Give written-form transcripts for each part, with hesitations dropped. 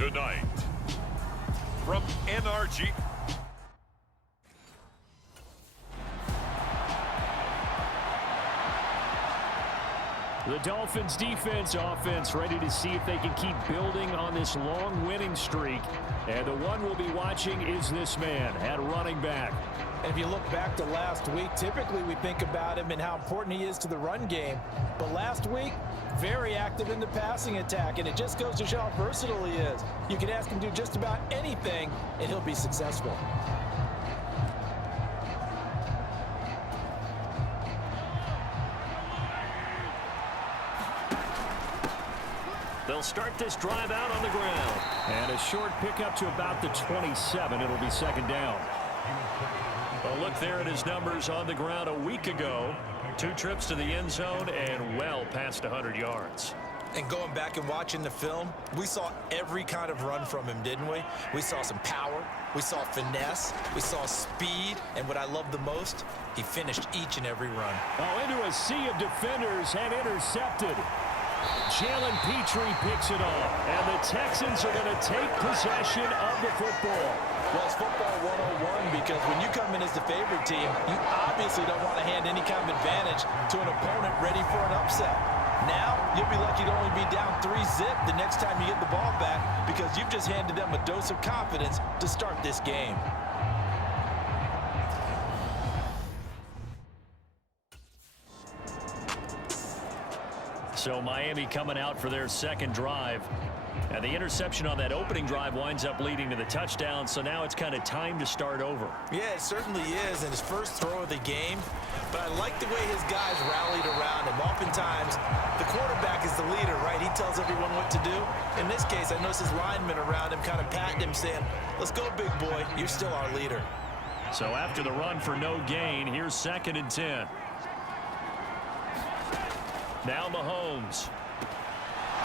tonight. From NRG. The Dolphins offense ready to see if they can keep building on this long winning streak. And the one we'll be watching is this man at running back. And if you look back to last week, typically we think about him and how important he is to the run game. But last week, very active in the passing attack, and it just goes to show how versatile he is. You can ask him to do just about anything, and he'll be successful. They'll start this drive out on the ground. And a short pickup to about the 27. It'll be second down. Well, look there at his numbers on the ground a week ago. 2 trips to the end zone and well past 100 yards. And going back and watching the film, we saw every kind of run from him, didn't we? We saw some power, we saw finesse, we saw speed, and what I love the most, he finished each and every run. Oh, into a sea of defenders and intercepted. Jalen Petrie picks it off, and the Texans are going to take possession of the football. Well, it's football 101 because when you come in as the favorite team, you obviously don't want to hand any kind of advantage to an opponent ready for an upset. Now, you'll be lucky to only be down 3-0 the next time you get the ball back because you've just handed them a dose of confidence to start this game. So Miami coming out for their second drive. And the interception on that opening drive winds up leading to the touchdown, so now it's kind of time to start over. Yeah, it certainly is, and his first throw of the game. But I like the way his guys rallied around him. Oftentimes, the quarterback is the leader, right? He tells everyone what to do. In this case, I noticed his linemen around him kind of patting him, saying, let's go, big boy. You're still our leader. So after the run for no gain, here's 2nd and 10. Now Mahomes.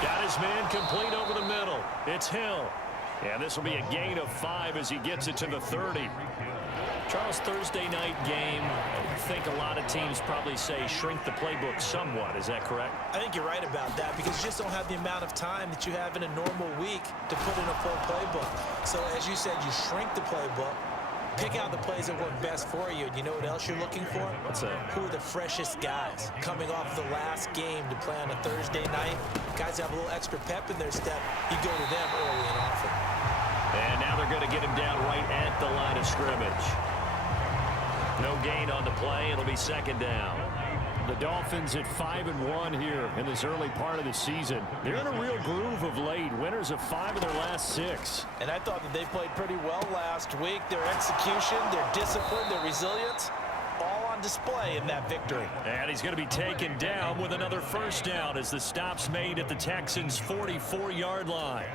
Got his man complete over the middle. It's Hill. And this will be a gain of 5 as he gets it to the 30. Charles, Thursday night game, I think a lot of teams probably say shrink the playbook somewhat. Is that correct? I think you're right about that because you just don't have the amount of time that you have in a normal week to put in a full playbook. So as you said, you shrink the playbook. Pick out the plays that work best for you. And you know what else you're looking for? What's that? Who are the freshest guys coming off the last game to play on a Thursday night? Guys have a little extra pep in their step. You go to them early and often. And now they're going to get him down right at the line of scrimmage. No gain on the play. It'll be 2nd down. The Dolphins at 5-1 here in this early part of the season. They're in a real groove of late. Winners of 5 of their last 6. And I thought that they played pretty well last week. Their execution, their discipline, their resilience, all on display in that victory. And he's going to be taken down with another first down as the stop's made at the Texans' 44-yard line.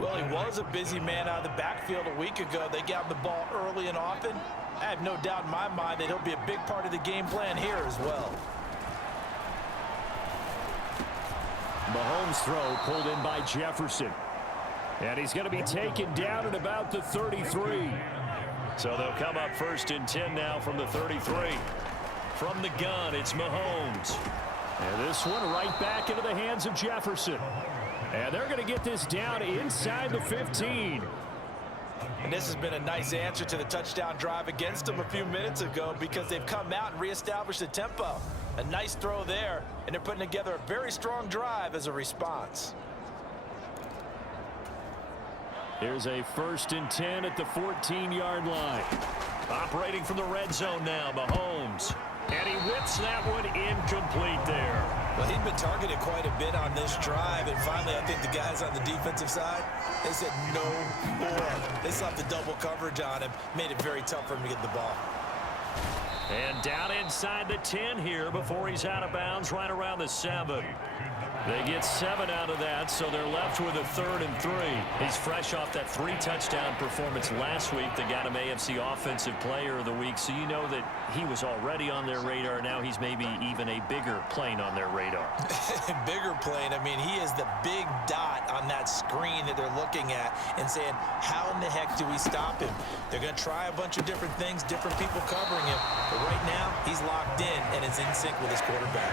Well, he was a busy man out of the backfield a week ago. They got the ball early and often. I have no doubt in my mind that he'll be a big part of the game plan here as well. Mahomes' throw pulled in by Jefferson. And he's going to be taken down at about the 33. So they'll come up 1st and 10 now from the 33. From the gun, it's Mahomes. And this one right back into the hands of Jefferson. And they're going to get this down inside the 15. And this has been a nice answer to the touchdown drive against them a few minutes ago because they've come out and reestablished the tempo. A nice throw there, and they're putting together a very strong drive as a response. Here's a 1st and 10 at the 14-yard line. Operating from the red zone now, Mahomes. And he whips that one incomplete there. Well, he'd been targeted quite a bit on this drive, and finally I think the guys on the defensive side, they said no more. They slapped the double coverage on him, made it very tough for him to get the ball. And down inside the 10 here before he's out of bounds right around the 7. They get 7 out of that, so they're left with a 3rd and 3. He's fresh off that 3-touchdown performance last week that got him AFC Offensive Player of the Week, so you know that he was already on their radar. Now he's maybe even a bigger plane on their radar. Bigger plane. I mean, he is the big dot on that screen that they're looking at and saying, how in the heck do we stop him? They're going to try a bunch of different things, different people covering him, but right now he's locked in and is in sync with his quarterback.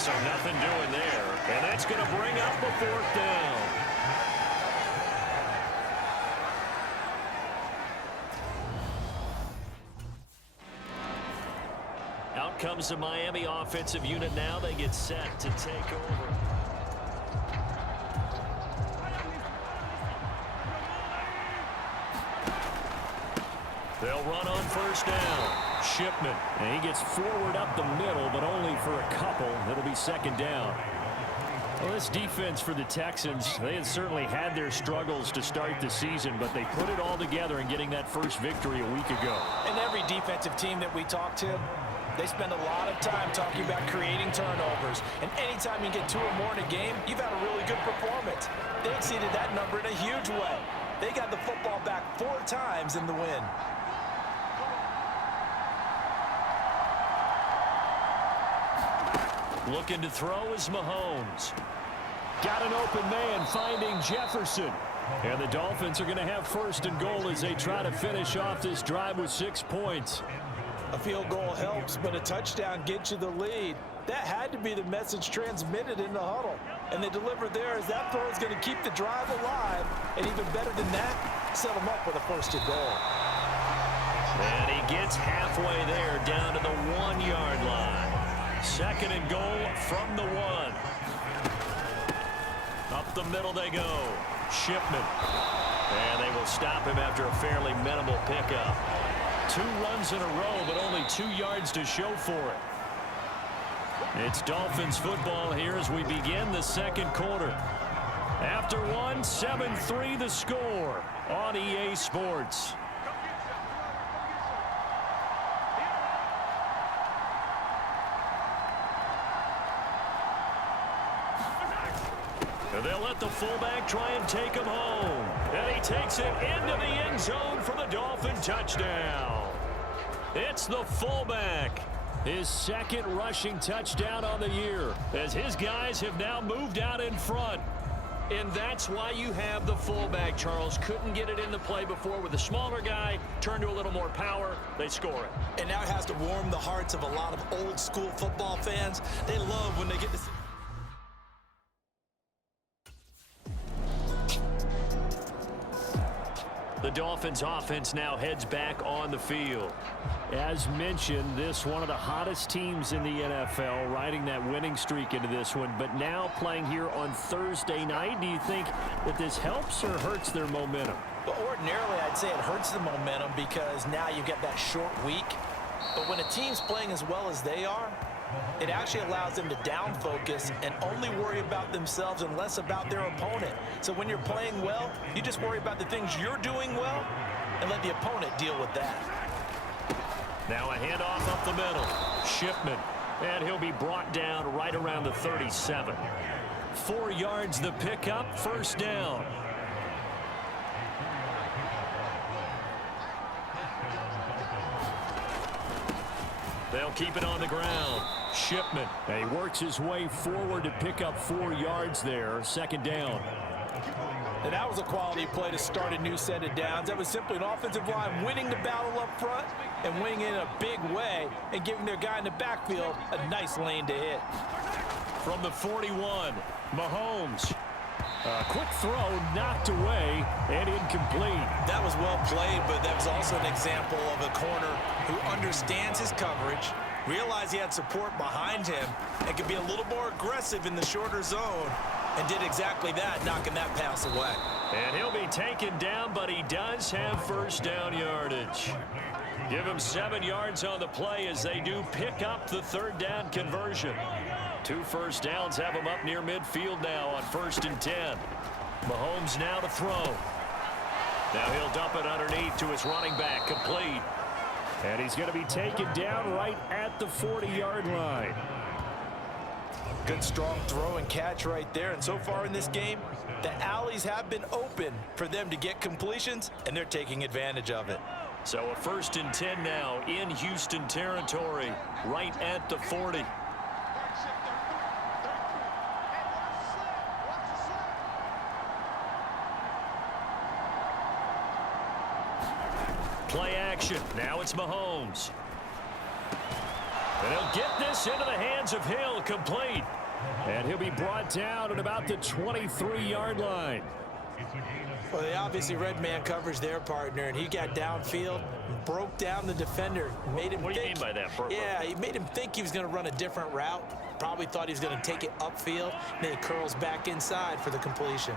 So nothing doing there. And that's going to bring up the 4th down. Out comes the Miami offensive unit now. They get set to take over. They'll run on first down. Shipman. And he gets forward up the middle, but only for a couple. It'll be second down. Well, this defense for the Texans, they had certainly had their struggles to start the season, but they put it all together in getting that first victory a week ago. And every defensive team that we talk to, they spend a lot of time talking about creating turnovers. And anytime you get 2 or more in a game, you've had a really good performance. They exceeded that number in a huge way. They got the football back 4 times in the win. Looking to throw is Mahomes. Got an open man finding Jefferson. And the Dolphins are going to have first and goal as they try to finish off this drive with 6 points. A field goal helps, but a touchdown gets you the lead. That had to be the message transmitted in the huddle. And they delivered there as that throw is going to keep the drive alive. And even better than that, set them up with a first and goal. And he gets halfway there down to the 1-yard line. Second and goal from the 1. Up the middle they go. Shipman. And they will stop him after a fairly minimal pickup. 2 runs in a row, but only 2 yards to show for it. It's Dolphins football here as we begin the second quarter. After 1, 7-3 the score on EA Sports. They'll let the fullback try and take him home. And he takes it into the end zone for the Dolphin touchdown. It's the fullback. His second rushing touchdown on the year as his guys have now moved out in front. And that's why you have the fullback, Charles. Couldn't get it in the play before with the smaller guy. Turned to a little more power. They score it. And now it has to warm the hearts of a lot of old school football fans. They love when they get to see. The Dolphins offense now heads back on the field. As mentioned, this one of the hottest teams in the NFL, riding that winning streak into this one, but now playing here on Thursday night. Do you think that this helps or hurts their momentum? Well, ordinarily, I'd say it hurts the momentum because now you get that short week. But when a team's playing as well as they are, it actually allows them to down focus and only worry about themselves and less about their opponent. So when you're playing well, you just worry about the things you're doing well and let the opponent deal with that. Now a handoff up the middle. Shipman. And he'll be brought down right around the 37. 4 yards the pickup, first down. They'll keep it on the ground. Shipman. And he works his way forward to pick up 4 yards there. Second down. And that was a quality play to start a new set of downs. That was simply an offensive line winning the battle up front and winning in a big way and giving their guy in the backfield a nice lane to hit. From the 41, Mahomes. A quick throw knocked away and incomplete. That was well played, but that was also an example of a corner who understands his coverage, realized he had support behind him, and could be a little more aggressive in the shorter zone, and did exactly that, knocking that pass away. And he'll be taken down, but he does have first down yardage. Give him 7 yards on the play as they do pick up the third down conversion. 2 first downs have him up near midfield now on 1st and 10. Mahomes now to throw. Now he'll dump it underneath to his running back, complete. And he's going to be taken down right at the 40-yard line. Good strong throw and catch right there. And so far in this game, the alleys have been open for them to get completions, and they're taking advantage of it. So a 1st and 10 now in Houston territory, right at the 40. Play action. Now it's Mahomes. And he'll get this into the hands of Hill, complete. And he'll be brought down at about the 23-yard line. Well, they obviously read man coverage their partner, and he got downfield, broke down the defender, made him What do you mean by that, Purple? Yeah, he made him think he was going to run a different route. Probably thought he was going to take it upfield, and then he curls back inside for the completion.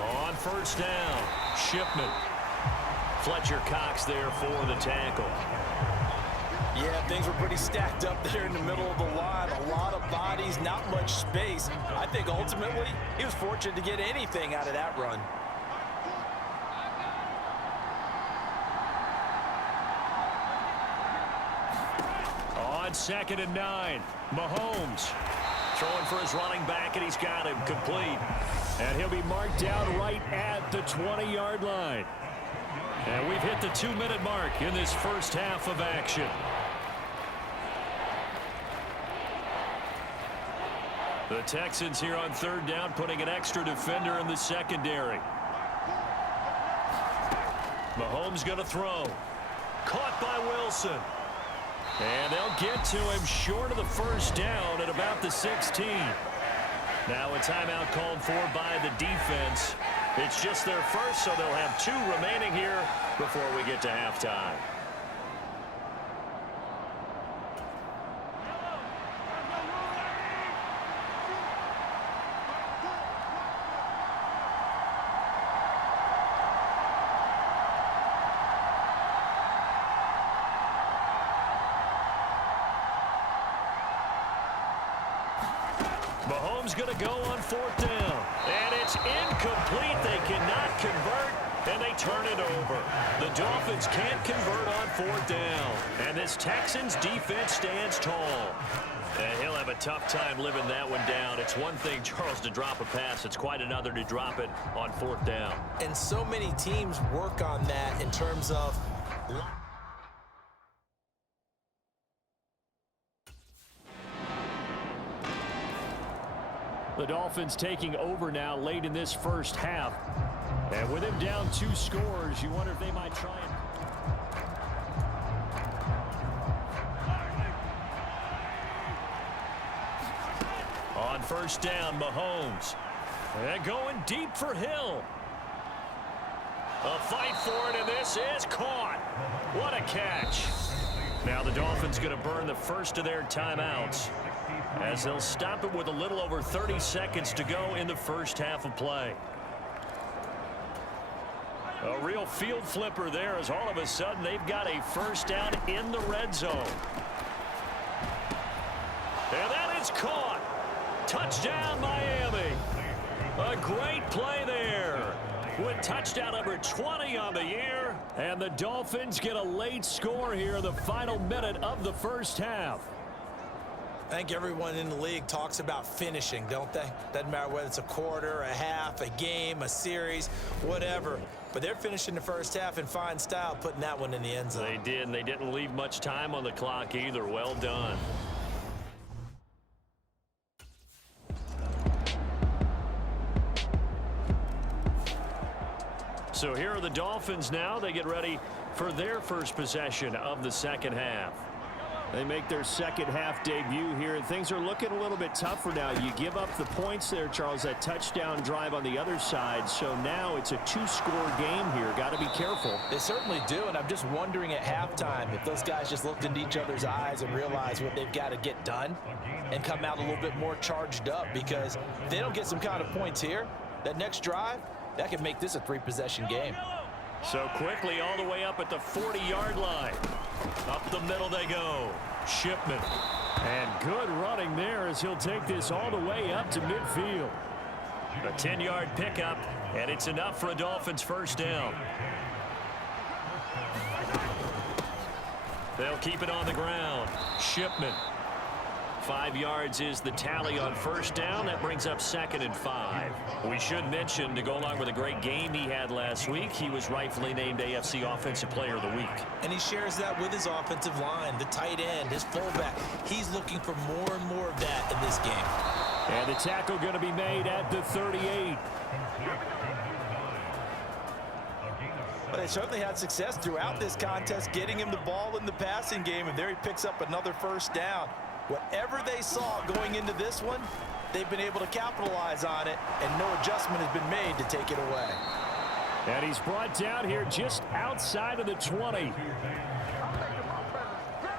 On first down, Shipman. Fletcher Cox there for the tackle. Yeah, things were pretty stacked up there in the middle of the line. A lot of bodies, not much space. I think ultimately he was fortunate to get anything out of that run. On 2nd and 9, Mahomes throwing for his running back, and he's got him complete. And he'll be marked down right at the 20-yard line. And we've hit the 2-minute mark in this first half of action. The Texans here on 3rd down, putting an extra defender in the secondary. Mahomes going to throw. Caught by Wilson. And they'll get to him short of the first down at about the 16. Now a timeout called for by the defense. It's just their first, so they'll have 2 remaining here before we get to halftime. Mahomes going to go on 4th down. And it's incomplete. They cannot convert, and they turn it over. The Dolphins can't convert on 4th down. And this Texans defense stands tall. And he'll have a tough time living that one down. It's one thing, Charles, to drop a pass. It's quite another to drop it on 4th down. And so many teams work on that in terms of... The Dolphins taking over now late in this first half. And with him down 2 scores, you wonder if they might try and... On 1st down, Mahomes. And going deep for Hill. A fight for it, and this is caught. What a catch. Now the Dolphins going to burn the first of their timeouts, as they'll stop it with a little over 30 seconds to go in the first half of play. A real field flipper there, as all of a sudden they've got a first down in the red zone. And that is caught. Touchdown, Miami. A great play there, with touchdown number 20 on the year. And the Dolphins get a late score here in the final minute of the first half. I think everyone in the league talks about finishing, don't they? Doesn't matter whether it's a quarter, a half, a game, a series, whatever. But they're finishing the first half in fine style, putting that one in the end zone. They did, and they didn't leave much time on the clock either. Well done. So here are the Dolphins now. They get ready for their first possession of the second half. They make their second half debut here, and things are looking a little bit tougher now. You give up the points there, Charles, that touchdown drive on the other side. So now it's a 2-score game here. Got to be careful. They certainly do, and I'm just wondering at halftime if those guys just looked into each other's eyes and realized what they've got to get done and come out a little bit more charged up, because if they don't get some kind of points here, that next drive, that could make this a 3-possession game. So quickly all the way up at the 40-yard line. Up the middle they go. Shipman. And good running there as he'll take this all the way up to midfield. A 10-yard pickup, and it's enough for a Dolphins first down. They'll keep it on the ground. Shipman. 5 yards is the tally on first down. That brings up 2nd and 5. We should mention, to go along with a great game he had last week, he was rightfully named AFC Offensive Player of the Week. And he shares that with his offensive line, the tight end, his fullback. He's looking for more and more of that in this game. And the tackle going to be made at the 38. But they certainly had success throughout this contest, getting him the ball in the passing game, and there he picks up another first down. Whatever they saw going into this one, they've been able to capitalize on it, and no adjustment has been made to take it away. And he's brought down here just outside of the 20.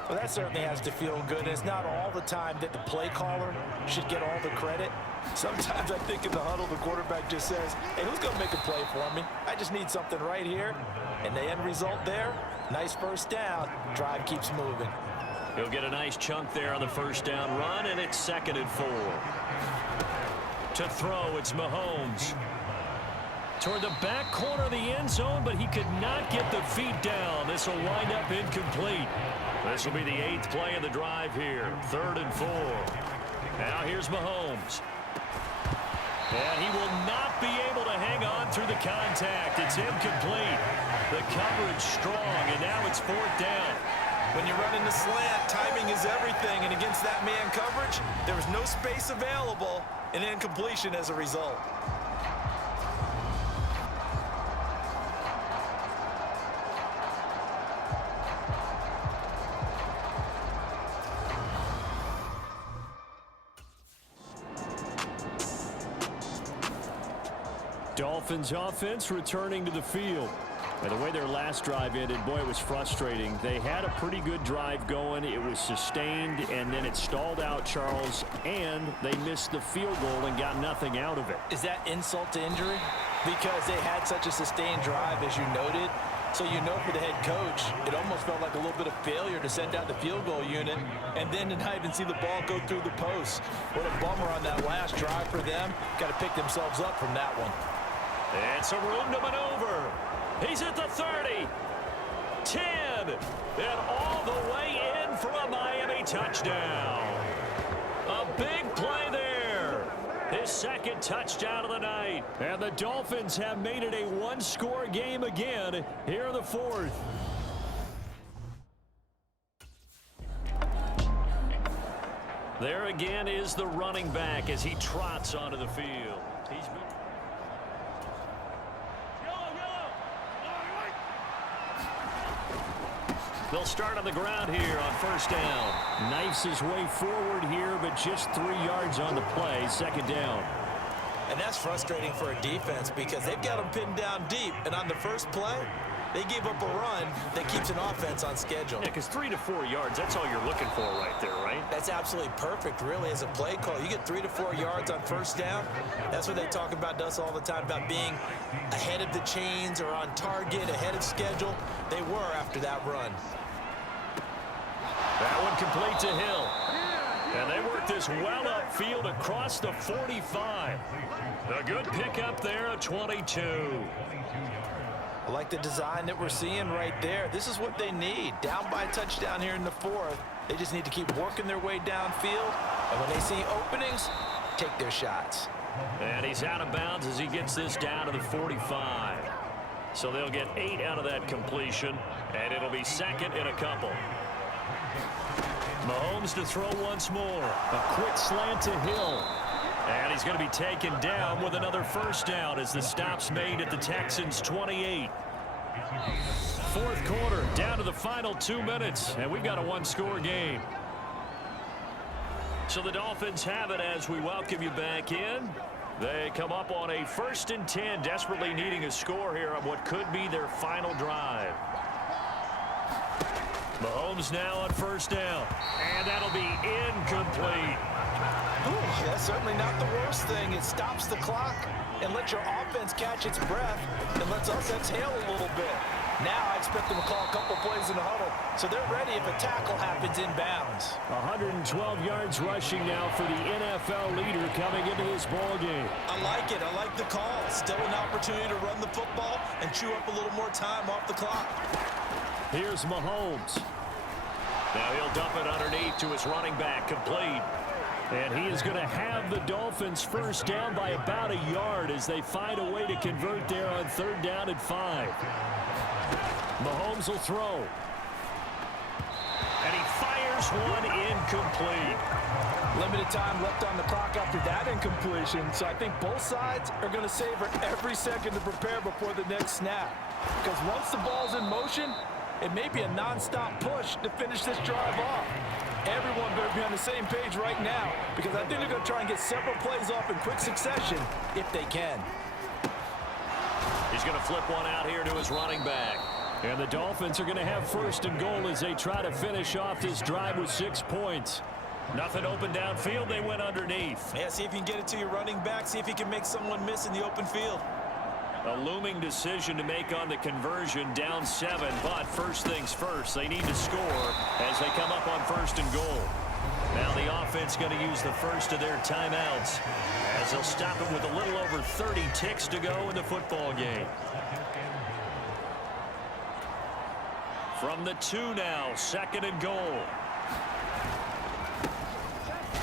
Well, that certainly has to feel good. It's not all the time that the play caller should get all the credit. Sometimes I think in the huddle, the quarterback just says, hey, who's going to make a play for me? I just need something right here. And the end result there, nice first down. Drive keeps moving. He'll get a nice chunk there on the first down run, and it's 2nd and 4. To throw, it's Mahomes. Toward the back corner of the end zone, but he could not get the feet down. This will wind up incomplete. This will be the 8th play of the drive here. 3rd and 4. Now here's Mahomes. And he will not be able to hang on through the contact. It's incomplete. The coverage strong, and now it's 4th down. When you're running the slant, timing is everything, and against that man coverage, there was no space available, and incompletion as a result. Dolphins offense returning to the field. And the way their last drive ended, boy, it was frustrating. They had a pretty good drive going. It was sustained, and then it stalled out, Charles, and they missed the field goal and got nothing out of it. Is that insult to injury? Because they had such a sustained drive, as you noted. So you know for the head coach, it almost felt like a little bit of failure to send out the field goal unit and then to not even see the ball go through the post. What a bummer on that last drive for them. Got to pick themselves up from that one. It's a room to maneuver. He's at the 30, 10, and all the way in for a Miami touchdown. A big play there. His 2nd touchdown of the night. And the Dolphins have made it a one-score game again here in the 4th. There again is the running back as he trots onto the field. They'll start on the ground here on 1st down. Knifes his way forward here, but just 3 yards on the play. 2nd down. And that's frustrating for a defense because they've got them pinned down deep. And on the first play, they gave up a run that keeps an offense on schedule. Yeah, because 3 to 4 yards, that's all you're looking for right there, right? That's absolutely perfect, really, as a play call. You get 3 to 4 yards on 1st down. That's what they talk about to us all the time, about being ahead of the chains or on target, ahead of schedule. They were after that run. That one complete to Hill. And they work this well upfield across the 45. A good pickup there at 22. I like the design that we're seeing right there. This is what they need. Down by a touchdown here in the 4th. They just need to keep working their way downfield. And when they see openings, take their shots. And he's out of bounds as he gets this down to the 45. So they'll get 8 out of that completion. And it'll be 2nd and a couple. Mahomes to throw once more. A quick slant to Hill. And he's going to be taken down with another 1st down as the stop's made at the Texans' 28. 4th quarter, down to the final 2 minutes, and we've got a one-score game. So the Dolphins have it as we welcome you back in. They come up on a 1st and 10, desperately needing a score here on what could be their final drive. Mahomes now on 1st down, and that'll be incomplete. Ooh, that's certainly not the worst thing. It stops the clock and lets your offense catch its breath and lets us exhale a little bit. Now I expect them to call a couple plays in the huddle, so they're ready if a tackle happens inbounds. 112 yards rushing now for the NFL leader coming into this ball game. I like it. I like the call. Still an opportunity to run the football and chew up a little more time off the clock. Here's Mahomes. Now he'll dump it underneath to his running back, complete. And he is going to have the Dolphins 1st down by about a yard as they find a way to convert there on 3rd down and 5. Mahomes will throw. And he fires one incomplete. Limited time left on the clock after that incompletion, so I think both sides are going to savor every second to prepare before the next snap. Because once the ball's in motion, it may be a non-stop push to finish this drive off. Everyone better be on the same page right now because I think they're going to try and get several plays off in quick succession if they can. He's going to flip one out here to his running back. And the Dolphins are going to have first and goal as they try to finish off this drive with 6 points. Nothing open downfield. They went underneath. Yeah, see if you can get it to your running back. See if you can make someone miss in the open field. A looming decision to make on the conversion, down 7. But first things first, they need to score as they come up on first and goal. Now the offense going to use the first of their timeouts as they'll stop it with a little over 30 ticks to go in the football game. From the 2 now, second and goal.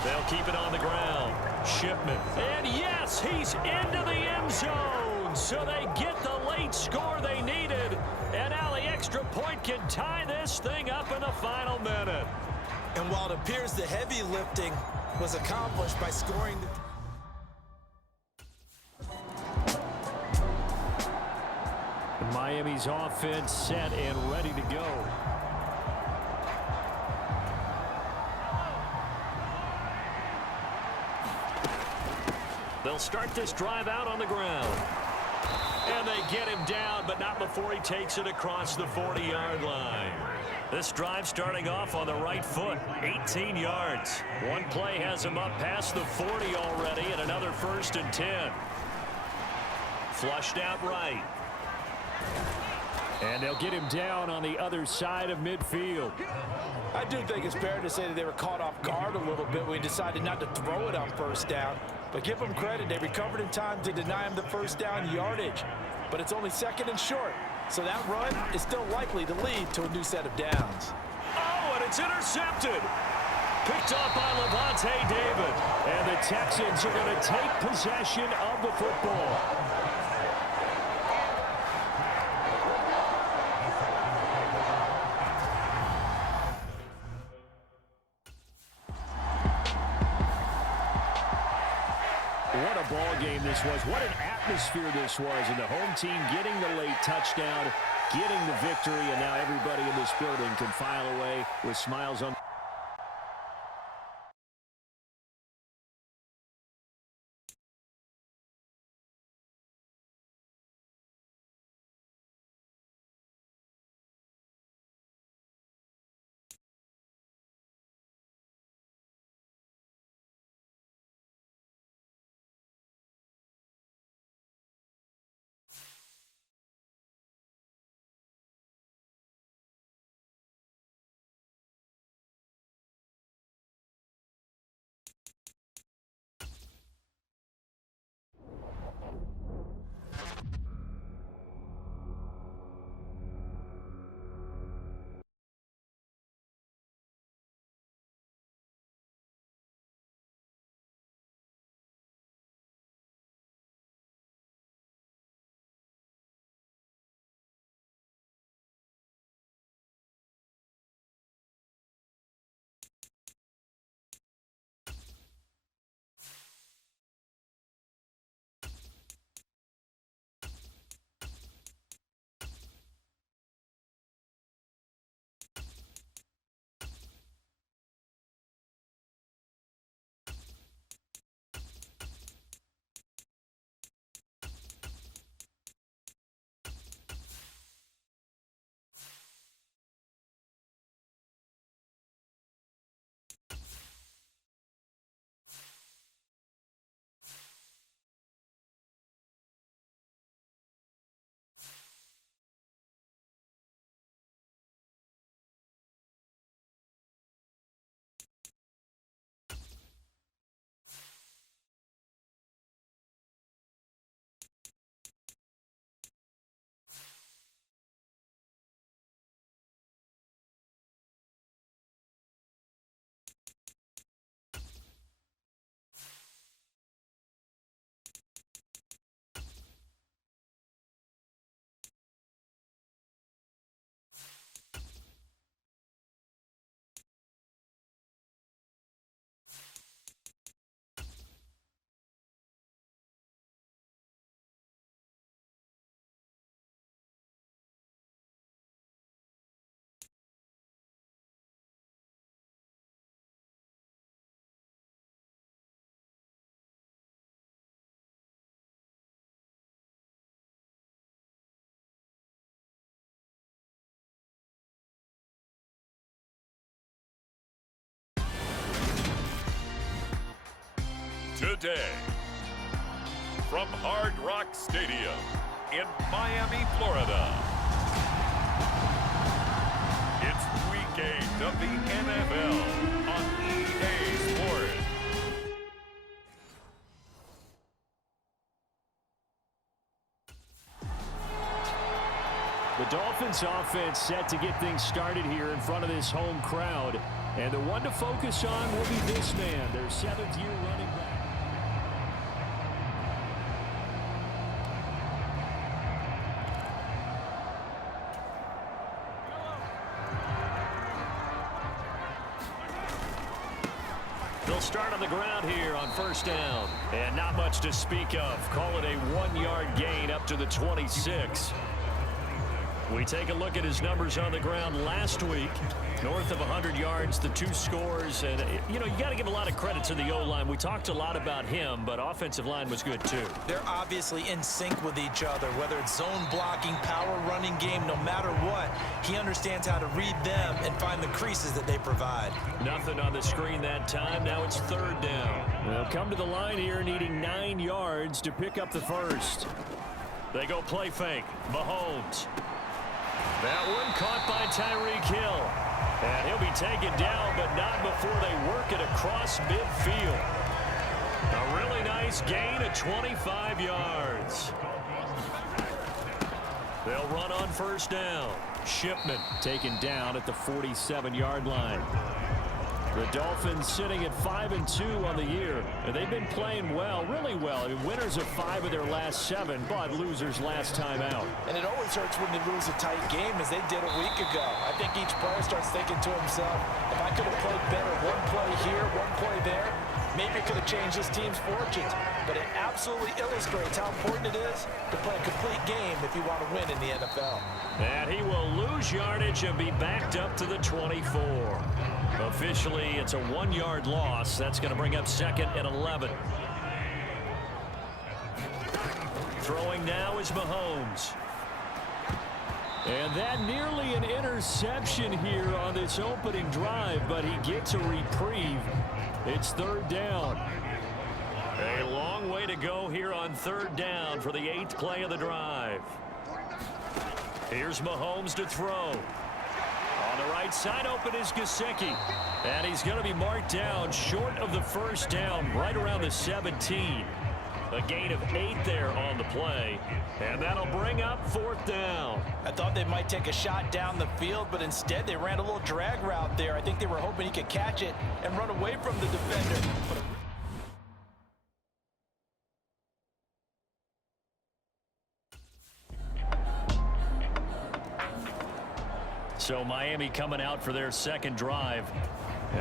They'll keep it on the ground. Shipman. And yes, he's into the end zone. So they get the late score they needed. And now the extra point can tie this thing up in the final minute. And while it appears the heavy lifting was accomplished by scoring Miami's offense set and ready to go. They'll start this drive out on the ground. And they get him down, but not before he takes it across the 40-yard line. This drive starting off on the right foot, 18 yards. One play has him up past the 40 already, and another first and 10. Flushed out right. And they'll get him down on the other side of midfield. I do think it's fair to say that they were caught off guard a little bit when he decided not to throw it on first down. But give them credit, they recovered in time to deny him the first down yardage. But it's only second and short, so that run is still likely to lead to a new set of downs. Oh, and it's intercepted. Picked up by Levante David. And the Texans are going to take possession of the football. What a ball game this was. What an atmosphere this was. And the home team getting the late touchdown, getting the victory, and now everybody in this building can file away with smiles on today. From Hard Rock Stadium in Miami, Florida, it's Week 8 of the NFL on EA Sports. The Dolphins offense set to get things started here in front of this home crowd. And the one to focus on will be this man, their 7th-year running back. They'll start on the ground here on first down. And not much to speak of. Call it a 1-yard gain up to the 26. We take a look at his numbers on the ground last week. North of 100 yards, the 2 scores. And, you got to give a lot of credit to the O-line. We talked a lot about him, but offensive line was good, too. They're obviously in sync with each other, whether it's zone blocking, power running game, no matter what. He understands how to read them and find the creases that they provide. Nothing on the screen that time. Now it's 3rd down. They'll come to the line here needing 9 yards to pick up the first. They go play fake. Mahomes. That one caught by Tyreek Hill. And he'll be taken down, but not before they work it across midfield. A really nice gain of 25 yards. They'll run on first down. Shipman taken down at the 47-yard line. The Dolphins sitting at 5-2 on the year, and they've been playing well, really well. I mean, winners of 5 of their last 7, but losers last time out. And it always hurts when you lose a tight game, as they did a week ago. I think each player starts thinking to himself, if I could have played better one play here, one play there, maybe it could have changed this team's fortunes. But it absolutely illustrates how important it is to play a complete game if you want to win in the NFL. And he will lose yardage and be backed up to the 24. Officially, it's a 1-yard loss. That's going to bring up 2nd and 11. Throwing now is Mahomes. And that nearly an interception here on this opening drive, but he gets a reprieve. It's 3rd down. A long way to go here on 3rd down for the 8th play of the drive. Here's Mahomes to throw. On the right side open is Gesicki. And he's going to be marked down short of the first down, right around the 17. A gain of 8 there on the play. And that'll bring up 4th down. I thought they might take a shot down the field, but instead they ran a little drag route there. I think they were hoping he could catch it and run away from the defender. So Miami coming out for their 2nd drive.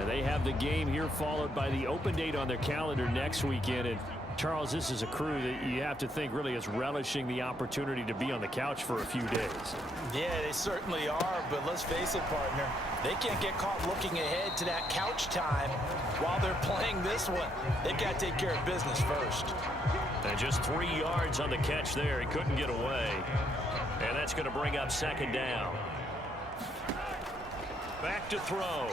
They have the game here followed by the open date on their calendar next weekend. And Charles, this is a crew that you have to think really is relishing the opportunity to be on the couch for a few days. Yeah, they certainly are, but let's face it, partner. They can't get caught looking ahead to that couch time while they're playing this one. They've got to take care of business first. And just 3 yards on the catch there. He couldn't get away. And that's going to bring up 2nd down. Back to throw.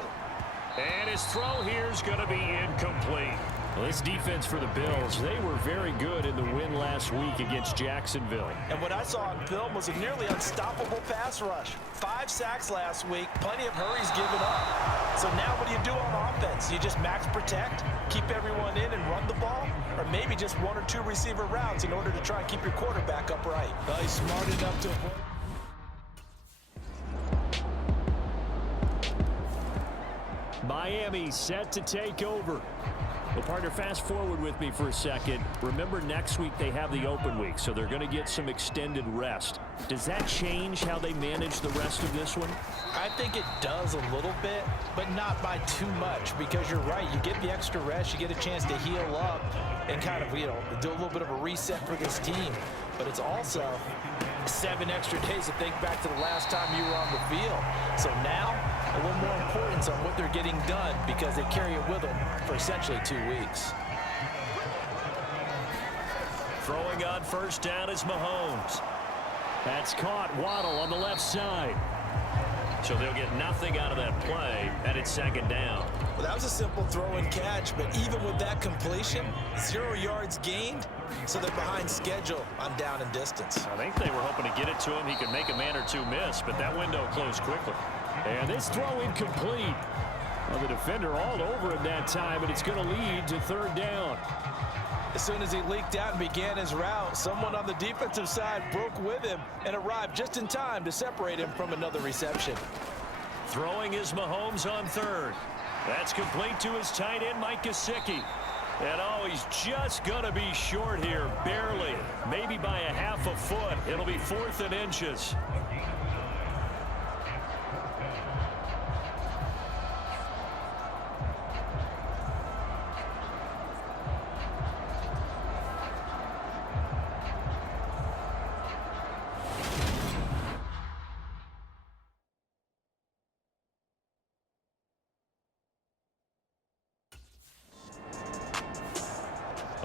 And his throw here is going to be incomplete. Well, this defense for the Bills, they were very good in the win last week against Jacksonville. And what I saw on film was a nearly unstoppable pass rush. 5 sacks last week, plenty of hurries given up. So now what do you do on offense? You just max protect, keep everyone in and run the ball? Or maybe just 1 or 2 receiver routes in order to try and keep your quarterback upright? He's smart enough to avoid. Miami set to take over. Well, partner, fast forward with me for a second. Remember, next week they have the open week, so they're going to get some extended rest. Does that change how they manage the rest of this one? I think it does a little bit, but not by too much, because you're right. You get the extra rest, you get a chance to heal up and kind of, do a little bit of a reset for this team. But it's also 7 extra days to think back to the last time you were on the field. So now, a little more importance on what they're getting done because they carry it with them for essentially 2 weeks. Throwing on first down is Mahomes. That's caught. Waddle on the left side. So they'll get nothing out of that play, and it's second down. Well, that was a simple throw and catch, but even with that completion, 0 yards gained, so they're behind schedule on down and distance. I think they were hoping to get it to him. He could make a man or two miss, but that window closed quickly. And this throw incomplete. Well, the defender all over him that time, and it's going to lead to third down. As soon as he leaked out and began his route, someone on the defensive side broke with him and arrived just in time to separate him from another reception. Throwing is Mahomes on third. That's complete to his tight end, Mike Gesicki. And oh, he's just going to be short here, barely, maybe by a half a foot. It'll be 4th and inches.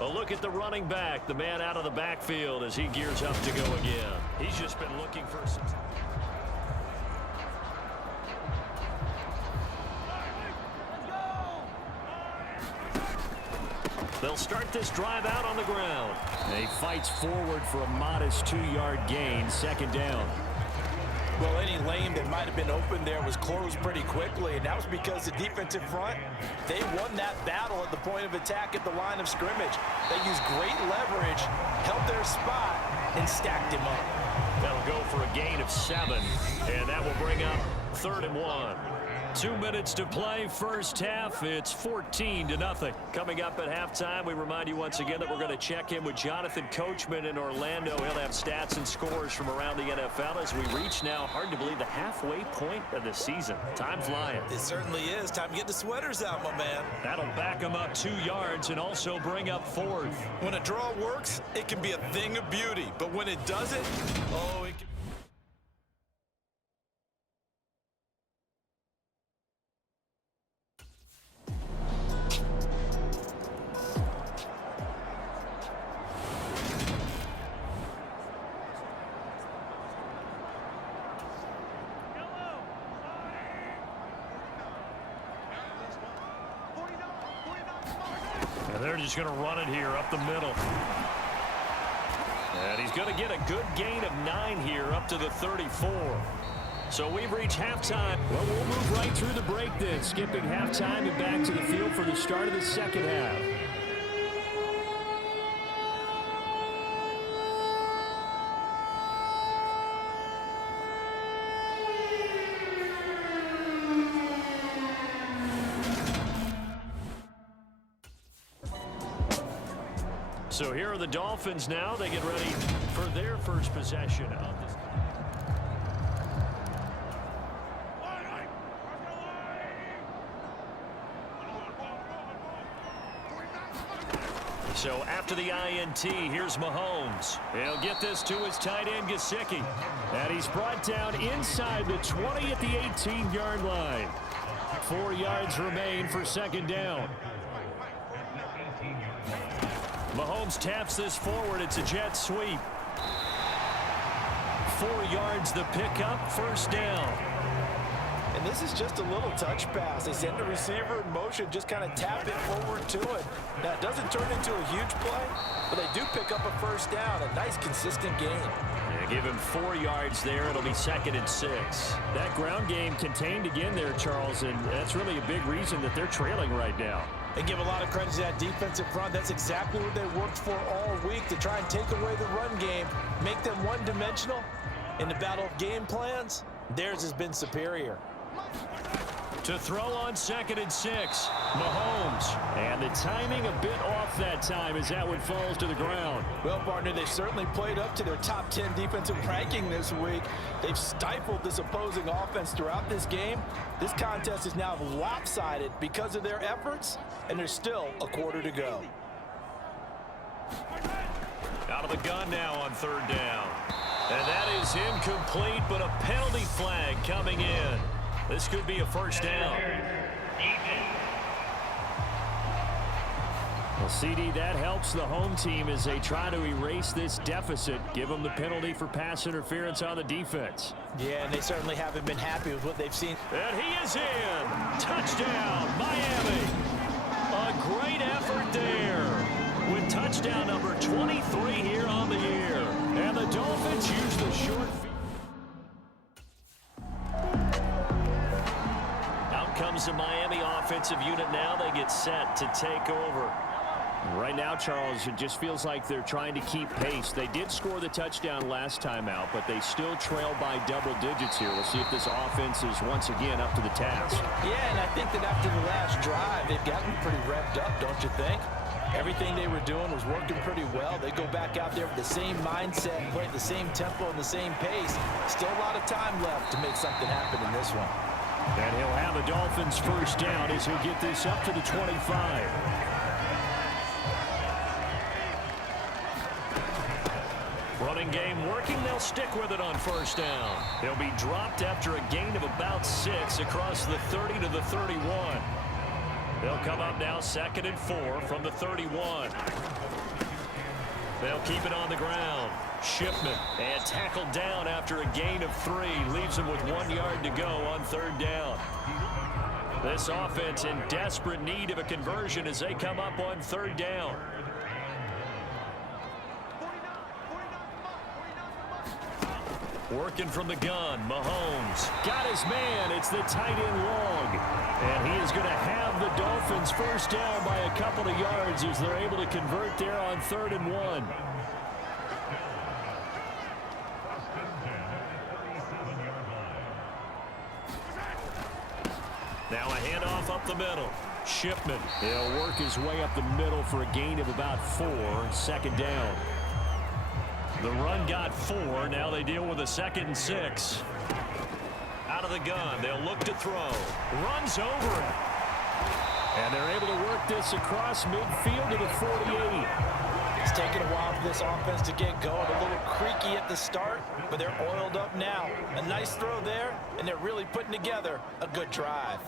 A look at the running back, the man out of the backfield as he gears up to go again. He's just been looking for some... They'll start this drive out on the ground. He fights forward for a modest 2-yard gain, second down. Well, any lane that might have been open there was closed pretty quickly, and that was because the defensive front, they won that battle at the point of attack at the line of scrimmage. They used great leverage, held their spot, and stacked him up. That'll go for a gain of 7, and that will bring up 3rd and 1. 2 minutes to play, first half. It's 14-0. Coming up at halftime, we remind you once again that we're going to check in with Jonathan Coachman in Orlando. He'll have stats and scores from around the NFL as we reach now, hard to believe, the halfway point of the season. Time flying. It certainly is. Time to get the sweaters out, my man. That'll back him up 2 yards and also bring up 4th. When a draw works, it can be a thing of beauty. But when it doesn't, oh, it can... And they're just going to run it here up the middle. And he's going to get a good gain of 9 here up to the 34. So we've reached halftime. Well, we'll move right through the break then, skipping halftime and back to the field for the start of the second half. So here are the Dolphins now. They get ready for their first possession of this. So after the INT, here's Mahomes. He'll get this to his tight end, Gesicki. And he's brought down inside the 20 at the 18-yard line. 4 yards remain for second down. Mahomes taps this forward. It's a jet sweep. 4 yards the pickup, first down. And this is just a little touch pass. They send the receiver in motion, just kind of tap it forward to it. Now, it doesn't turn into a huge play, but they do pick up a first down. A nice, consistent gain. Yeah, give him 4 yards there. It'll be 2nd and 6. That ground game contained again there, Charles, and that's really a big reason that they're trailing right now. And give a lot of credit to that defensive front. That's exactly what they worked for all week, to try and take away the run game, make them one-dimensional. In the battle of game plans, theirs has been superior. To throw on 2nd and 6, Mahomes. And the timing a bit off that time as that one falls to the ground. Well, partner, they certainly played up to their top 10 defensive ranking this week. They've stifled this opposing offense throughout this game. This contest is now lopsided because of their efforts, and there's still a quarter to go. Out of the gun now on 3rd down. And that is incomplete, but a penalty flag coming in. This could be a first down. Well, CD, that helps the home team as they try to erase this deficit. Give them the penalty for pass interference on the defense. Yeah, and they certainly haven't been happy with what they've seen. And he is in. Touchdown, Miami. A great effort there with touchdown number 23 here on the year. And the Dolphins use the short field. Out comes the Miami offensive unit now. They get set to take over. Right now, Charles, it just feels like they're trying to keep pace. They did score the touchdown last time out, but they still trail by double digits here. We'll see if this offense is once again up to the task. Yeah, and I think that after the last drive, they've gotten pretty revved up, don't you think? Everything they were doing was working pretty well. They go back out there with the same mindset, play at the same tempo and the same pace. Still a lot of time left to make something happen in this one. And he'll have a Dolphins first down as he'll get this up to the 25. Running game working. They'll stick with it on first down. He'll be dropped after a gain of about 6 across the 30 to the 31. They'll come up now 2nd and 4 from the 31. They'll keep it on the ground. Shipman and tackled down after a gain of 3. Leaves him with 1 yard to go on 3rd down. This offense in desperate need of a conversion as they come up on 3rd down. Working from the gun, Mahomes got his man. It's the tight end Long. And he is going to have the Dolphins first down by a couple of yards as they're able to convert there on 3rd and 1. Now a handoff up the middle. Shipman. He'll work his way up the middle for a gain of about 4. 2nd down. The run got 4. Now they deal with a 2nd and 6. Out of the gun. They'll look to throw. Runs over it. And they're able to work this across midfield to the 48. It's taken a while for this offense to get going. A little creaky at the start, but they're oiled up now. A nice throw there, and they're really putting together a good drive.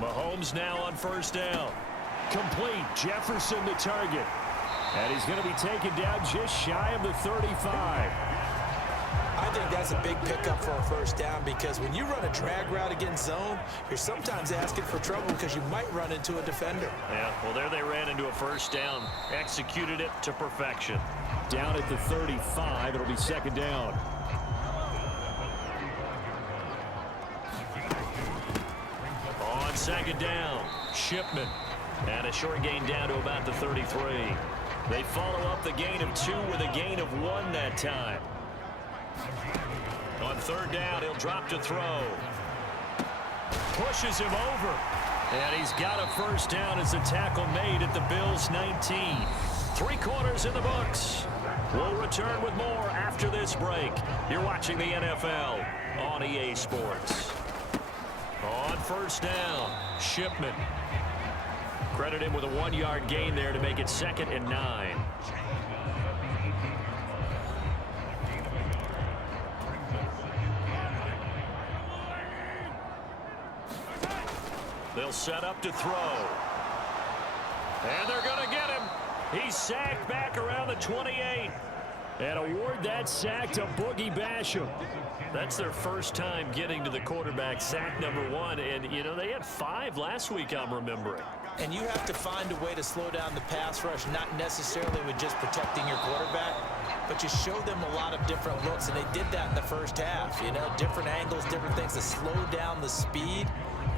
Mahomes now on first down. Complete. Jefferson the target. And he's going to be taken down just shy of the 35. I think that's a big pickup for a first down because when you run a drag route against zone, you're sometimes asking for trouble because you might run into a defender. Yeah, well, there they ran into a first down. Executed it to perfection. Down at the 35, it'll be 2nd down. On 2nd down, Shipman. And a short gain down to about the 33. They follow up the gain of 2 with a gain of 1 that time. On 3rd down, he'll drop to throw. Pushes him over. And he's got a first down as the tackle made at the Bills' 19. 3 quarters in the books. We'll return with more after this break. You're watching the NFL on EA Sports. On first down, Shipman. Credit him with a 1-yard gain there to make it 2nd and 9. They'll set up to throw. And they're going to get him. He's sacked back around the 28. And award that sack to Boogie Basham. That's their first time getting to the quarterback, sack number 1. And, you know, they had 5 last week, I'm remembering. And you have to find a way to slow down the pass rush, not necessarily with just protecting your quarterback, but you show them a lot of different looks, and they did that in the first half. You know, different angles, different things to slow down the speed.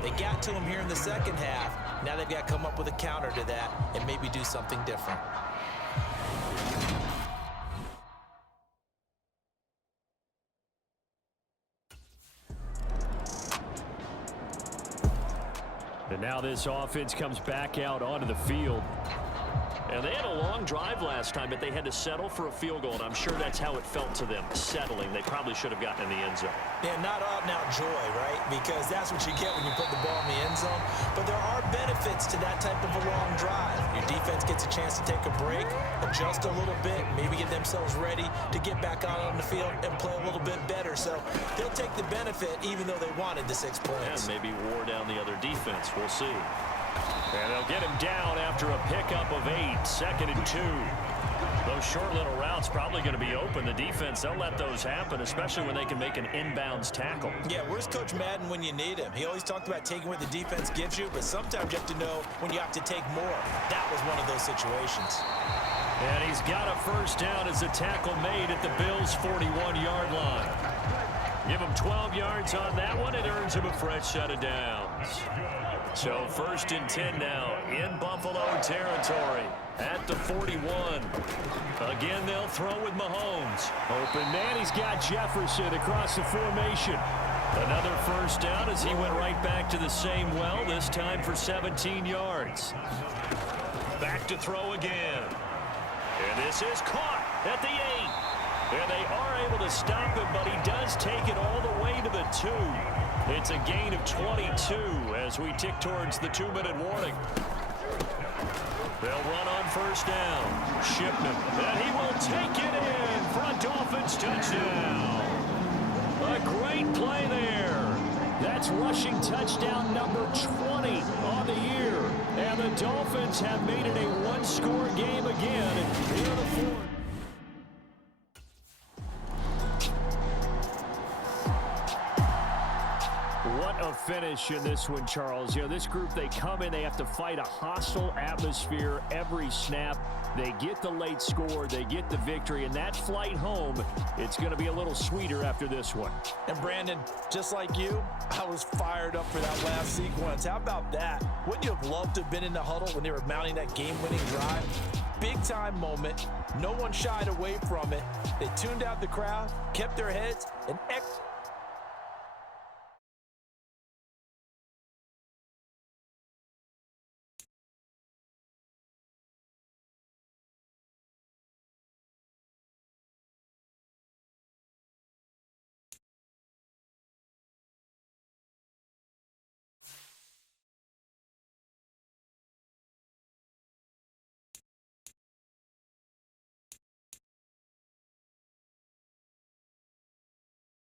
They got to him here in the second half. Now they've got to come up with a counter to that and maybe do something different. And now this offense comes back out onto the field. And they had a long drive last time, but they had to settle for a field goal, and I'm sure that's how it felt to them, settling. They probably should have gotten in the end zone. Yeah, not out-and-out joy, right? Because that's what you get when you put the ball in the end zone. But there are benefits to that type of a long drive. Your defense gets a chance to take a break, adjust a little bit, maybe get themselves ready to get back out on the field and play a little bit better. So they'll take the benefit even though they wanted the 6 points. And maybe wore down the other defense. We'll see. And they'll get him down after a pickup of 8, 2nd and 2. Those short little routes probably going to be open. The defense, they'll let those happen, especially when they can make an inbounds tackle. Yeah, where's Coach Madden when you need him? He always talked about taking what the defense gives you, but sometimes you have to know when you have to take more. That was one of those situations. And he's got a first down as a tackle made at the Bills' 41-yard line. Give him 12 yards on that one. It earns him a fresh set of downs. So 1st and 10 now in Buffalo territory at the 41. Again, they'll throw with Mahomes. Open man, he's got Jefferson across the formation. Another first down as he went right back to the same well, this time for 17 yards. Back to throw again. And this is caught at the 8. And they are able to stop him, but he does take it all the way to the 2. It's a gain of 22 as we tick towards the 2-minute warning. They'll run on first down. Shipman, and he will take it in for a Dolphins touchdown. A great play there. That's rushing touchdown number 20 on the year. And the Dolphins have made it a one-score game again here in the 4th. What a finish in this one, Charles. You know, this group, they come in, they have to fight a hostile atmosphere every snap. They get the late score, they get the victory, and that flight home, it's going to be a little sweeter after this one. And Brandon, just like you, I was fired up for that last sequence. How about that? Wouldn't you have loved to have been in the huddle when they were mounting that game-winning drive? Big-time moment. No one shied away from it. They tuned out the crowd, kept their heads, and